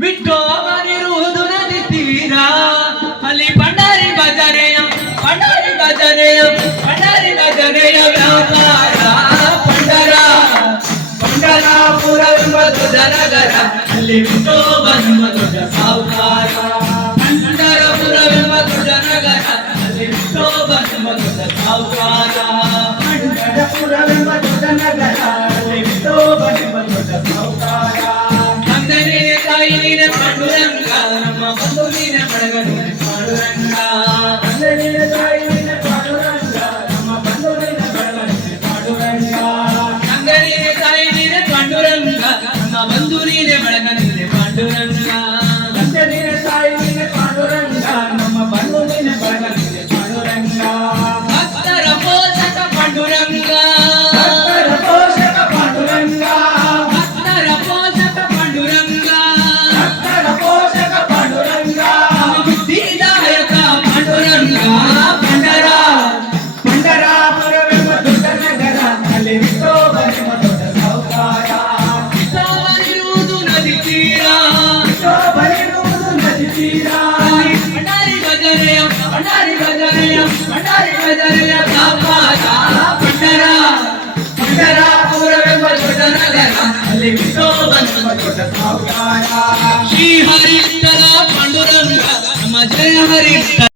ವಿಠೋಬನಿರುವುದು ನದಿ ತೀರ ಅಲ್ಲಿ ಭಂಡಾರಿ ಭಜನೆಯ ವ್ಯಾಪಾರ ಪಂಡರಾಪುರವೆಂಬ ದೊಡ್ಡ ನಗರ ಅಲ್ಲಿ ವಿಠೋಬನೆಂಬ ದೊಡ್ಡ ಸಾಹುಕಾರ ಪಂಡರಪುರವೆಂಬ ದೊಡ್ಡ ನಗರ ಅಲ್ಲಿ ವಿಠೋಬನೆಂಬ ದೊಡ್ಡ ಸಾಹುಕಾರ ಪಂಡರಪುರವೆಂಬ ದೊಡ್ಡ ನಗರ ಅಲ್ಲಿ ವಿಠೋಬನೆಂಬ ದೊಡ್ಡ ಸಾಹುಕಾರ ಅಂದನೇ ತಾಯಿ ನೀನೆ ಪಾಂಡುರಂಗ ನಮ್ಮ ಬಂಧು ನೀನೆ ಬಳಗ ನೀನೆ ಪಾಂಡುರಂಗ ಅಂದನೇ ತಾಯಿ ನೀನೆ ಪಾಂಡುರಂಗ ನಮ್ಮ ಬಂಧು ನೀನೆ ಬಳಗ ನೀನೆ ಪಾಂಡುರಂಗ ಅಂದನೇ ತಾಯಿ ನೀನೆ ಪಾಂಡುರಂಗ ನಮ್ಮ ಬಂಧು ನೀನೆ ಬಳಗ ನೀನೆ ಪಾಂಡುರಂಗ ಅಂದನೇ ತಾಯಿ ನೀನೆ ಪಾಂಡುರಂಗ ನಮ್ಮ ಬಂಧು ನೀನೆ ಬಳಗ ನೀನೆ ಪಾಂಡುರಂಗ ಭಕ್ತರ ಪೋಷಕ ಪಾಂಡುರಂಗ ಭಕ್ತರ ಪೋಷಕ ಪಾಂಡುರಂಗ ಭಕ್ತರ ಪೋಷಕ ಪಾಂಡುರಂಗ ಭಕ್ತರ ಪೋಷಕ ಪಾಂಡುರಂಗ ನಮ್ಮ ಬುದ್ಧಿದಾಯಕ ಪಾಂಡುರಂಗ ಪಂಡರಾಪುರವೆಂಬ ದೊಡ್ಡ ನಗರ ಅಲ್ಲಿ ವಿಠೋಬನೆಂಬ ದೊಡ್ಡ ಸಾಹುಕಾರ ವಿಠೋಬನಿರುವುದು ನದಿ ತೀರ ವಿಠೋಬನಿರುವುದು ನದಿ ತೀರ ಅಲ್ಲಿ ಭಂಡಾರಿ ಭಜನೆಯ ವ್ಯಾಪಾರ ಪಂಡರಾಪುರವೆಂಬ ದೊಡ್ಡ ನಗರ ಅಲ್ಲಿ ವಿಠೋಬನೆಂಬ ದೊಡ್ಡ ಸಾಹುಕಾರ ಶ್ರೀ ಹರಿವಿಠಲ ಪಾಂಡುರಂಗ ನಮ್ಮ ಜಯ ಹರಿವಿಠಲ